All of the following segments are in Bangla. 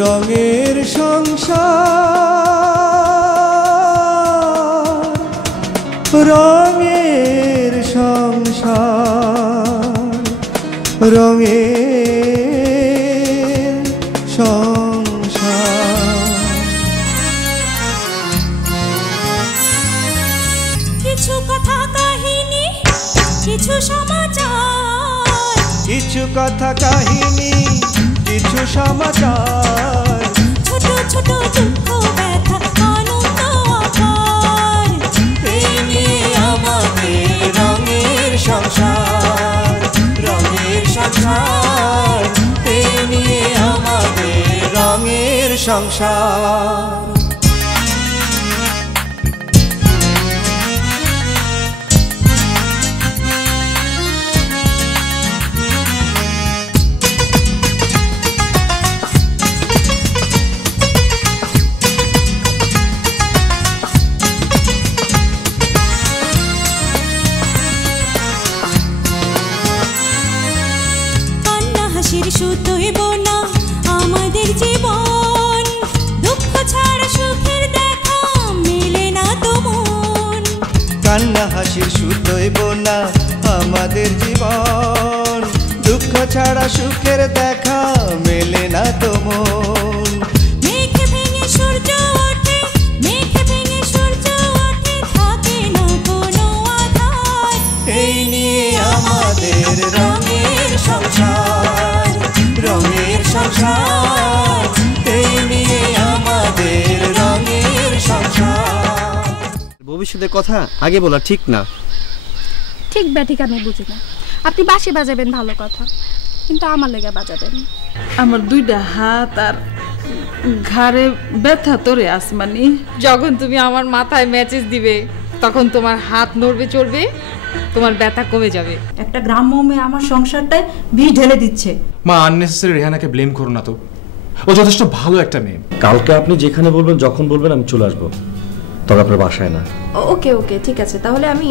রঙের সংসার, রঙের সংসার, রঙের সংসার। কিছু কথা কাহিনী, কিছু সমাচার, কিছু কথা কাহিনী, কিছু সমাচার, ছোট ছোট দুঃখ ব্যথা আনন্দ আকার। এই নিয়ে আমাদের রঙের সংসার, রঙের সংসার, এই নিয়ে আমাদের রঙের সংসার। শুধুই বোনা আমাদের জীবন, দুঃখ ছাড়া সুখের দেখা মেলে না তো মন। কান্না হাসির শুধুই বোনা আমাদের জীবন, দুঃখ ছাড়া সুখের দেখা মেলে না তো মন। মেঘ ভেঙে সূর্য ওঠে, মেঘ ভেঙে সূর্য ওঠে, থাকে না কোনো আধার। এই নিয়ে আমাদের রঙের সংসার, রঙের সংসার, এই নিয়ে আমাদের রঙের সংসার। ভবিষ্যতের কথা আগে বলা ঠিক না। ঠিক ব্যাঠিক আমি বুঝি না। আপনি বাঁশি বাজাবেন ভালো কথা, কিন্তু আমার লেগে বাজাবেন। আমার দুইটা হাত আর ঘাড়ে ব্যথা তোরে আসমানি। যখন তুমি আমার মাথায় ম্যাচেস দিবে তখন তোমার হাত নড়বে চড়বে, তোমার ব্যথা কমে যাবে। একটা গ্রাম্য মেয়ে আমার সংসারটায় বিষ ঢেলে দিচ্ছে। মা আননেসেসারি রেহানাকে ব্লেম করো না তো, ও যথেষ্ট ভালো একটা মেয়ে। কালকে আপনি যেখানে বলবেন যখন বলবেন আমি চলে আসবো, তবে আপনার বাসায় না। ওকে ওকে ঠিক আছে, তাহলে আমি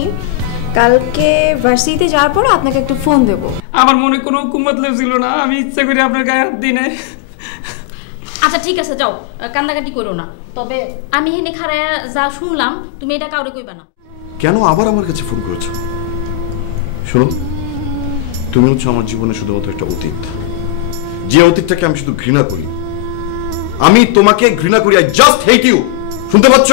কালকে ভার্সিটিতে যাওয়ার পর আপনাকে একটু ফোন দেব। আমার মনে কোনো কুমতলব ছিল না, আমি ইচ্ছা করে আপনার গায়ে হাত দিই নাই। আচ্ছা ঠিক আছে, যাও, কান্দাকাটি করো না। তবে আমি হেনে খারায়া যা শুনলাম, তুমি এটা কাউরে কইবা না। কেন আবার আমার কাছে ফোন করেছো? শোনো, তুমি হচ্ছে আমার জীবনে শুধুমাত্র একটা অতীত, যে অতীতটাকে আমি শুধু ঘৃণা করি। আমি তোমাকে ঘৃণা করি, আই জাস্ট হেট ইউ। শুনতে পাচ্ছ?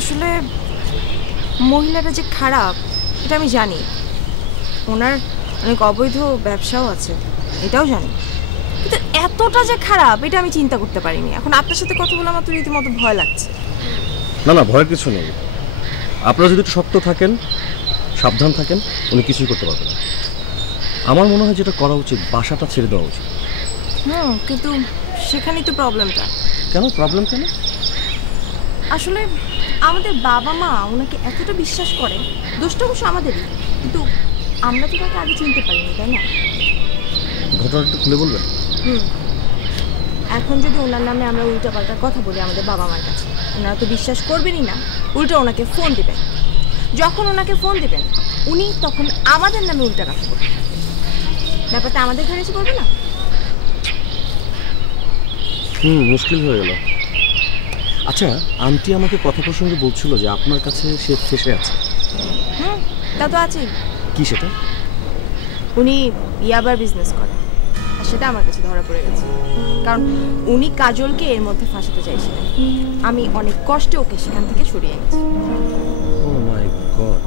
আসলে মহিলাটা যে খারাপ এটা আমি জানি, ওনার অনেক অবৈধ ব্যবসাও আছে এটাও জানি, কিন্তু এতটা যে খারাপ এটা আমি চিন্তা করতে পারিনি। এখন আপনার সাথে কথা বলে আমার তো রীতিমতো ভয় লাগছে। না না, ভয়ের কিছু নেই। আপনারা যদি একটু শক্ত থাকেন, সাবধান থাকেন, উনি কিছুই করতে পারবেন না। আমার মনে হয় যেটা করা উচিত, বাসাটা ছেড়ে দেওয়া উচিত। কিন্তু সেখানেই তো প্রবলেমটা। কেন প্রবলেম কেন? আসলে আমাদের বাবা মা ওনাকে এতটা বিশ্বাস করেন, দোষটা অবশ্য আমাদেরই, কিন্তু আমরা তো তাকে আগে চিনতে পারিনি, তাই না? ঘটনাটা একটু খুলে বলবেন? এখন যদি ওনার নামে আমরা উল্টাপাল্টা কথা বলি আমাদের বাবা মার কাছে, ওনারা তো বিশ্বাস করবেনই না, উল্টো ওনাকে ফোন দিবেন। যখন ওনাকে ফোন দিবেন উনি তখন আমাদের নামে উল্টা কথা বলবেন। ব্যাপারটা আমাদের ঘরে এসে করবে না? মুশকিল হয়ে গেল। আচ্ছা, আন্টি আমাকে কথা প্রসঙ্গে বলছিল যে আপনার কাছে সে ফেসে আছে। তা তো আছেই। কি সেটা? উনি ইয়াবার বিজনেস করে, আর সেটা আমার কাছে ধরা পড়ে গেছে। কারণ উনি কাজলকে এর মধ্যে ফাঁসাতে চাইছিলেন, আমি অনেক কষ্টে ওকে সেখান থেকে সরিয়ে এনেছি। ও মাই গড!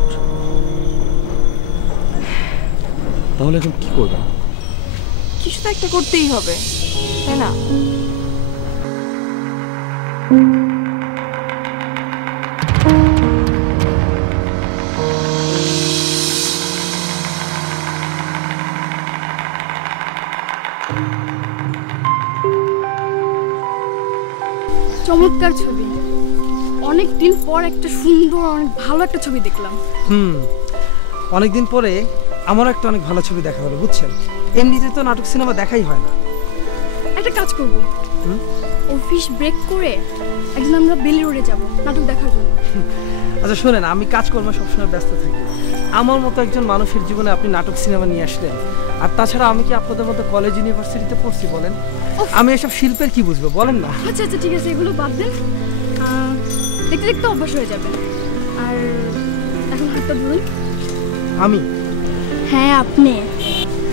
তাহলে এখন কি করবেন? কিছু তো একটা করতেই হবে, তাই না? চমৎকার ছবি। অনেক দিন পর একটা সুন্দর অনেক ভালো একটা ছবি দেখলাম। অনেকদিন পরে আমার একটা অনেক ভালো ছবি দেখা হলো, বুঝছেন? এমনিতে তো নাটক সিনেমা দেখাই হয় না। একটা কাজ করব, অফিস ব্রেক করে একদিন আমরা বেলি রোডে যাব নাটক দেখার জন্য। আচ্ছা শোনেন, আমি কাজকর্মে সবসময় ব্যস্ত থাকি। আমার মতো একজন মানুষের জীবনে আপনি নাটক সিনেমা নিয়ে আসলেন। আর তাছাড়া আমি কি আপনাদের মতো কলেজ ইউনিভার্সিটিতে পড়ছি বলেন? আমি এসব শিল্পের কি বুঝবো বলেন না? আচ্ছা আচ্ছা ঠিক আছে, এগুলো বাদ দেন। দেখতে দেখতে অভ্যাস হয়ে যাবে। আর এখন হাতটা ধরুন। আমি? হ্যাঁ আপনি।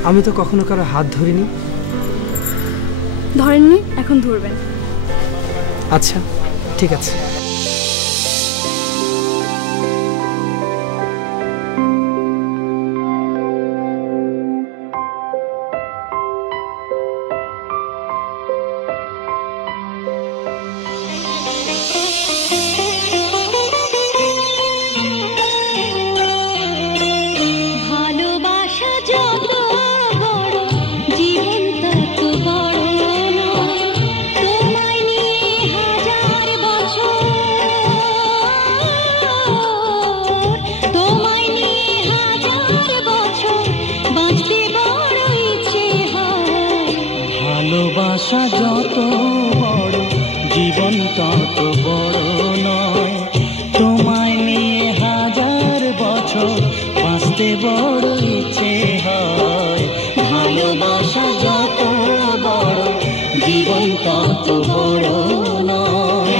আমি তো কখনো কারো হাত ধরিনি। ধরেননি, এখন ধরবেন। আচ্ছা ঠিক আছে। ভালোবাসা যত বড় জীবন তত বড় নয়, তোমায় নিয়ে হাজার বছর বাঁচতে বড় ইচ্ছে হয়। ভালোবাসা যত বড় জীবন তত বড় নয়।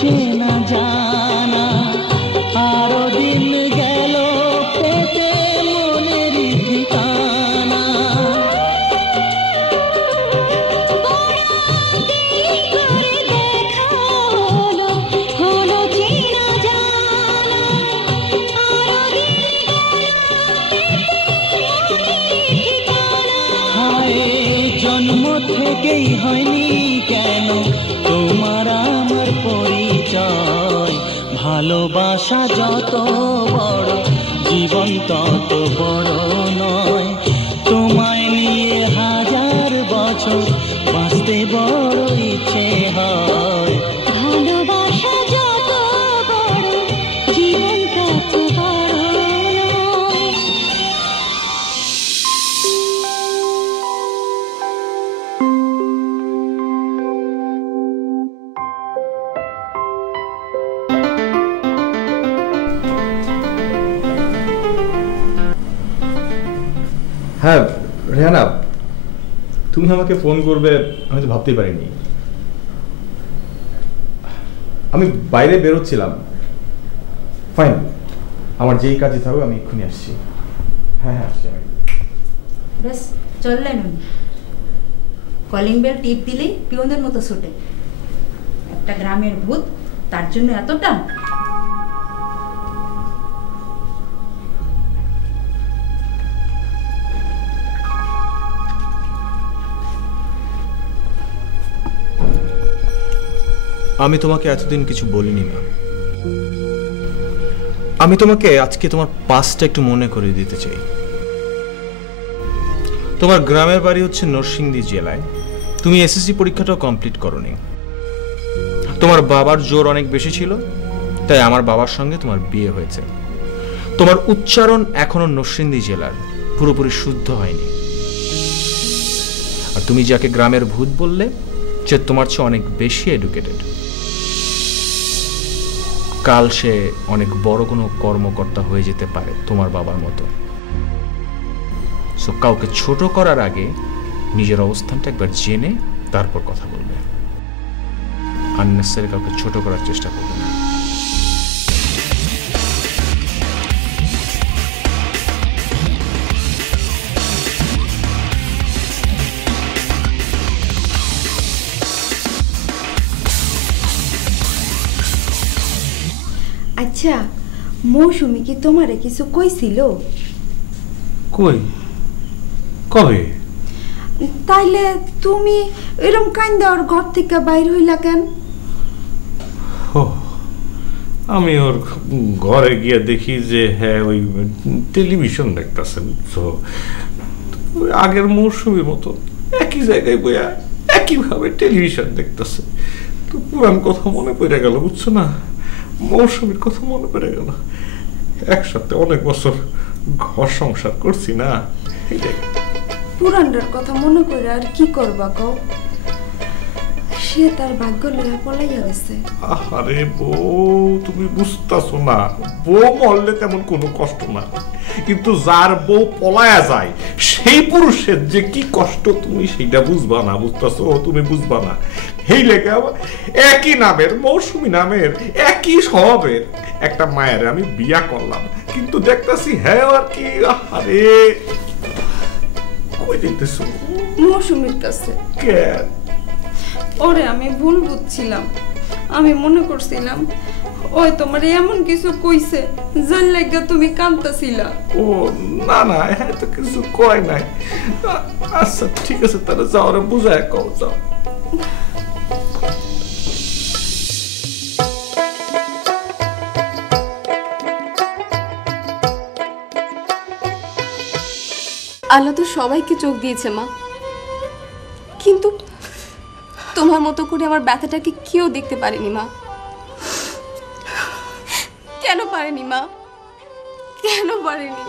চেনা জানা আরো দিন গেল পেতে মনের ঠিকানা। হায় জন্ম থেকেই হয়নি কেন তোমার আমার পরিচয়। ভালোবাসা যত বড় জীবন তত বড় নয়, তোমায় নিয়ে হাজার বছর বাঁচতে বড় ইচ্ছে হয়। ভালোবাসা যত বড় জীবন তত বড় নয়। হ্যাঁ রেহানা, তুমি আমাকে ফোন করবে আমি তো ভাবতেই পারিনি। আমি বাইরে বেরোচ্ছিলাম। ফাইন, আমার যেই কাজে থাকবে আমি এক্ষুনি আসছি। হ্যাঁ হ্যাঁ আসছি আমি। ব্যাস চললেন উনি। কলিং বেল টিপ দিলেই পিয়নের মতো ছোটে। একটা গ্রামের ভূত, তার জন্য এতটা। আমি তোমাকে এতদিন কিছু বলিনি মা। আমি তোমাকে আজকে তোমার পাস্টটা একটু মনে করে দিতে চাই। তোমার গ্রামের বাড়ি হচ্ছে নরসিংদী জেলায়। তুমি এসএসসি পরীক্ষাটাও কমপ্লিট করোনি। তোমার বাবার জোর অনেক বেশি ছিল, তাই আমার বাবার সঙ্গে তোমার বিয়ে হয়েছে। তোমার উচ্চারণ এখনো নরসিংদী জেলার, পুরোপুরি শুদ্ধ হয়নি। আর তুমি যাকে গ্রামের ভূত বললে, সে তোমার চেয়ে অনেক বেশি এডুকেটেড। কাল সে অনেক বড় কোনো কর্মকর্তা হয়ে যেতে পারে তোমার বাবার মতো। সো কাউকে ছোট করার আগে নিজের অবস্থানটা একবার জেনে তারপর কথা বলবে। আননেসেসারি কাউকে ছোট করার চেষ্টা করবে না। আচ্ছা, মৌসুমী কি তোমারে কিছু কইছিল? কই কবে? তাইলে তুমি এরকম কান্দা ওর ঘর থেকে বাইর হইলা কেন? আমি ওর ঘরে গিয়ে দেখি যে হ্যাঁ ওই টেলিভিশন দেখতেছেন, তো আগের মৌসুমীর মতো একই জায়গায় বইয়া একইভাবে টেলিভিশন দেখতেছে। তো পুরান কথা মনে পড়ে গেল, বুঝছো না, মৌসুমীর কথা মনে পড়ে গেল। একসাথে অনেক বছর ঘর সংসার করছি না, পুরানটার কথা মনে করে আর কি করবা কও? সে তার ভাগ্য লইয়া পলাইয়া গেছে। আরে বউ, তুমি বুঝতেছো না, বউ মরলে তেমন কোনো কষ্ট না, কিন্তু যার বউ পলায়া যায় সেই পুরুষের যে কি কষ্ট তুমি সেইটা বুঝবা না, বুঝতেছো? তুমি বুঝবা না। এই লেগে একই নামের মৌসুমী নামের একই স্বভাবের একটা মায়ের আমি বিয়া করলাম, কিন্তু দেখতেছি হ্যাঁ আর কি। আরে কই দেখতেছো? মৌসুমীর কাছে। কেন? ওরে আমি ভুল বুঝছিলাম, আমি মনে করছিলাম ওই তোমার এমন কিছু কইছে যার লাগা তুমি কাঁদতাছিলা। ও না না, হ্যাঁ তো কিছু কয় নাই। আচ্ছা ঠিক আছে, তাহলে যাও, রে বুঝায় কও, যাও। আল্লাহ তো সবাইকে চোখ দিয়েছে মা, কিন্তু তোমার মতো করে আমার ব্যথাটাকে কেউ দেখতে পারেনি মা। কেন পারেনি মা, কেন পারেনি?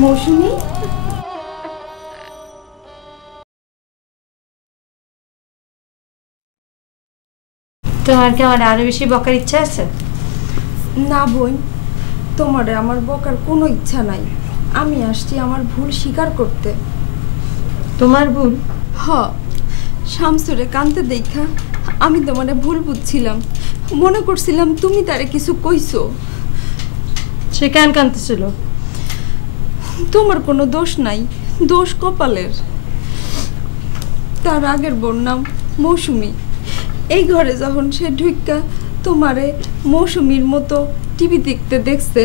মৌসুমী, তোমার কি আমার আরো বেশি বকার ইচ্ছা আছে? না বোন, তোমারে আমার বকার কোনো ইচ্ছা নাই। আমি আসছি আমার ভুল স্বীকার করতে। তোমার ভুল? হ, শামসুরে কানতে দেখা আমি তোমারে ভুল বুঝছিলাম, মনে করছিলাম তুমি তারে কিছু কইছো। সে কেন কানতেছিল? তোমার কোনো দোষ নাই, দোষ কপালের। তার আগের বোন নাম মৌসুমী। এই ঘরে যখন সে ঢুইকা তোমারে মৌসুমীর মতো টিভি দেখতে দেখছে,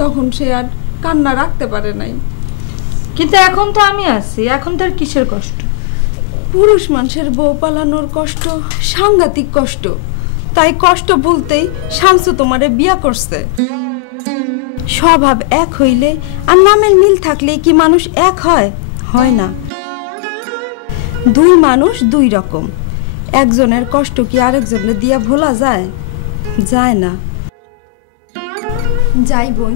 তখন সে আর কান্না রাখতে পারে নাই। কিন্তু এখন তো আমি আছি, এখন তার কিসের কষ্ট? পুরুষ মানুষের বউ পালানোর কষ্ট সাংঘাতিক কষ্ট, তাই কষ্ট বলতেই শামসু তোমারে বিয়া করছে। স্বভাব এক হইলে আর নামের মিল থাকলে কি মানুষ এক হয়? হয় না। দুই মানুষ দুই রকম, একজনের কষ্ট কি আরেকজনের দিয়া ভোলা যায়? যায় না। যাই বোন।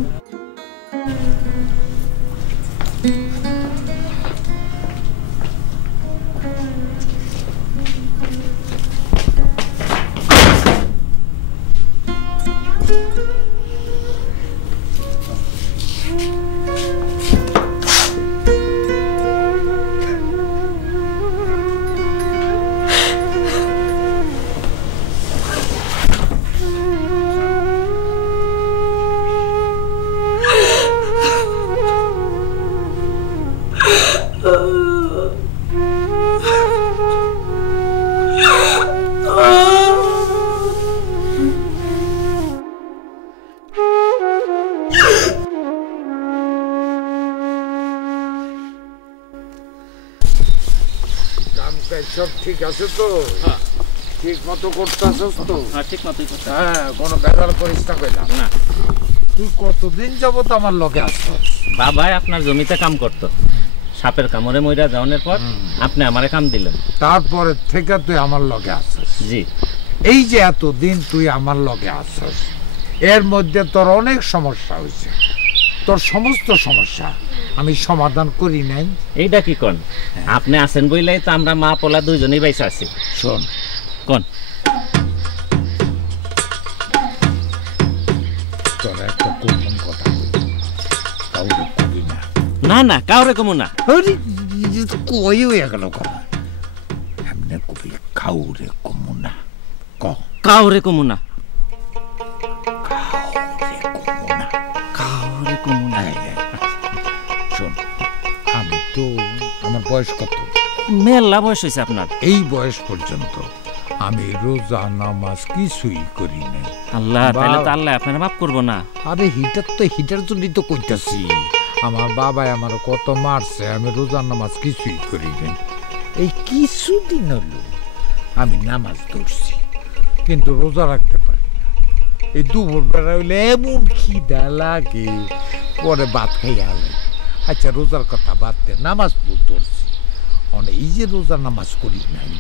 সব ঠিক আছে তো? ঠিক মতো করতেছস তো? হ্যাঁ ঠিক মতোই করতে। হ্যাঁ, কোনো ব্যাপার করিস না কইলাম না। তুই কতদিন যাবত আমার লগে আসছস? বাবাই আপনার জমিতে কাম করতো, সাপের কামড়ে মইরা যাওয়ার পর আপনি আমারে কাম দিলেন, তারপরে থেকে তুই আমার লগে আসছস। জি। এই যে এতদিন তুই আমার লগে আসছস, এর মধ্যে তোর অনেক সমস্যা হয়েছে। তোর সমস্ত সমস্যা আমি সমাধান করি নাই। এইটা কি কোন? আপনি আছেন বইলাই তো আমরা মা পোলা দুইজনেই বাইসা আছি। শোন কোন, তোর একটা গোপন কথা কাউকে কবি না। না না, কাউরে কমু না। কই হয়ে গেল কথা, এমনি কবি কাউরে কমু না। কাউরে কমু না, কাউরে কমু না। শোন, আমি তো, আমার বয়স কত? মেলা বয়স হয়েছে আপনার। এই বয়স পর্যন্ত আমি রোজা নামাজ কিছুই করি নাই। আল্লাহ, তাহলে তো আল্লাহ আপনার মাফ করবো না। আরে হিটার জন্যই তো কইতাছি। আমার বাবা আমার কত মারছে, আমি রোজা নামাজ কিছুই করি নাই। এই কিছুদিন হলো আমি নামাজ ধরছি, কিন্তু রোজা রাখতে পারি না। এই দুপুর বেলা হইলে এমন খিদা লাগে, পরে ভাত খাইয়া হলে আচ্ছা রোজার কথা বাদ দে, নামাজ ধরছি। এই যে রোজা নামাজ করি নাই,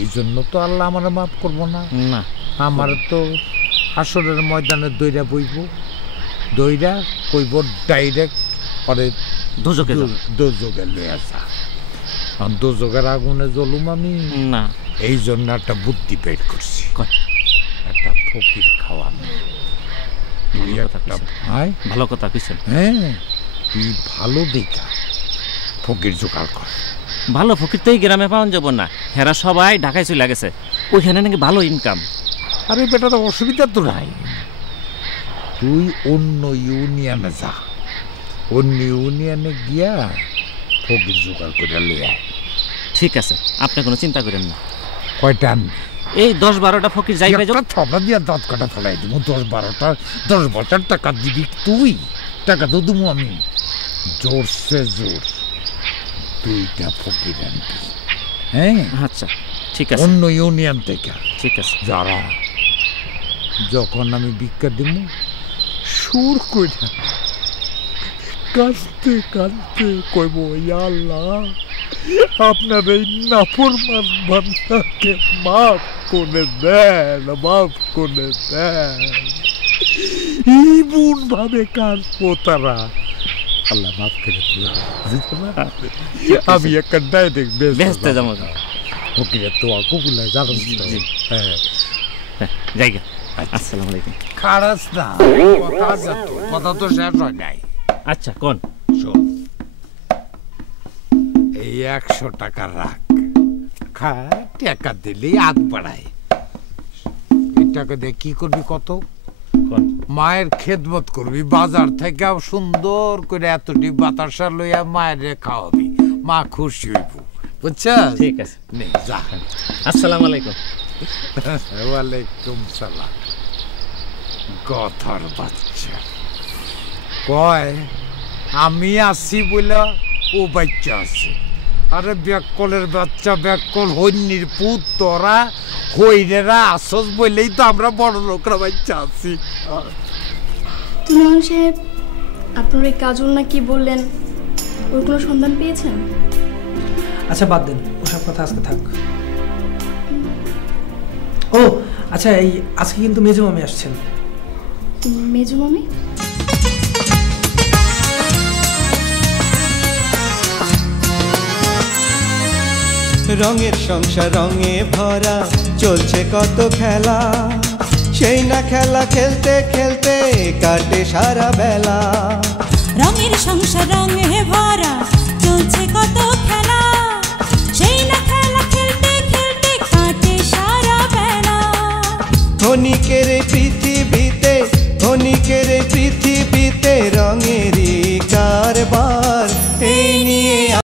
এই জন্য তো আল্লাহ আমার মাফ করবো না। আমার তো হাসরের ময়দানে দইরা বইব, দইরা কইব ডাইরেক্ট পরে দোজকে লয়ে আসা। দোজকের আগুনে জ্বলুম আমি না, এই জন্য একটা বুদ্ধি বের করছি, একটা ফকির খাওয়ানো। ভালো কথা কিছু। হ্যাঁ, তুই ভালো দেখা ফকির জোগাড় কর। ভালো ফকির তো এই গ্রামে পাওয়া যাব না, হেরা সবাই ঢাকায় চলে গেছে, ওইখানে নাকি ভালো ইনকাম। আরে বেটা, তো অসুবিধা তো নাই, তুই অন্য ইউনিয়নে যা, অন্য ইউনিয়নে গিয়া ফকির জোগাড় করে লয়ে আয়। ঠিক আছে, আপনি কোনো চিন্তা করেন না। কয়টা আনবি? এই 10-12টা ফকির যাইবে, ছটা দিয়ে দাঁত কাটা ফেলাই দিব। 10-12টা 10,000 টাকা দিবি তুই, টাকা তো দেবো আমি। জোরসে জোর 2টা ফকির আনবি। হ্যাঁ আচ্ছা ঠিক আছে। অন্য ইউনিয়ন থেকে। ঠিক আছে। যারা যখন আমি ভিক্ষা দিব, সুর কইরা কাঁদতে কাঁদতে কইব, ইয়া আল্লাহ আপনার এই নাফরমান বান্দাকে মাফ করে দেন, মাফ করে দেন। এমন ভাবে কাঁদবো তারা, আল্লাহ মাফ করে দিলাম। আমি একটা ডাইরেক্ট বেহেশতে যাবো। ওকে তো কবুল জানো। হ্যাঁ জায়গা। আসসালামু আলাইকুম। খারাপ না, কথা তো শেষ হয় নাই। আচ্ছা কোন? শোন, এই 100 টাকা রাখ, টাকা দিলেই আগ বাড়ায়। এই টাকা দিয়ে কি করবি কত? মায়ের খেদমত করবি, বাজার থেকে সুন্দর করে এতটি বাতাসা লইয়া মায়ের খাওয়াবি, মা খুশি হইব, বুঝছিস? ঠিক আছে, নে যা। আসসালামু আলাইকুম। ওয়ালাইকুম সালাম। কথার বাচ্চা কয় আমি আছি বলে ও বাচ্চা আছে। আরে ব্যাককলের বাচ্চা, ব্যাককল হইনির পুত, তোরা হইনেরা আসস বলেই তো আমরা বড় লোকরা বাচ্চা আছি। তুলন সাহেব, আপনার ওই কাজল না কি বললেন, ওর কোনো সন্ধান পেয়েছেন? আচ্ছা বাদ দেন, ওসব কথা আজকে থাক। ও আচ্ছা, এই আজকে কিন্তু মেজো মামি আসছেন। মেজো মামি? রঙের সংসার রঙে ভরা, চলছে কত খেলা, সেই না খেলা খেলতে খেলতে কাটে সারা বেলা। রঙের সংসার রঙে ভরা, চলছে কত খেলা, সেই না খেলা খেলতে খেলতে কাটে সারা বেলা। ক্ষণিকের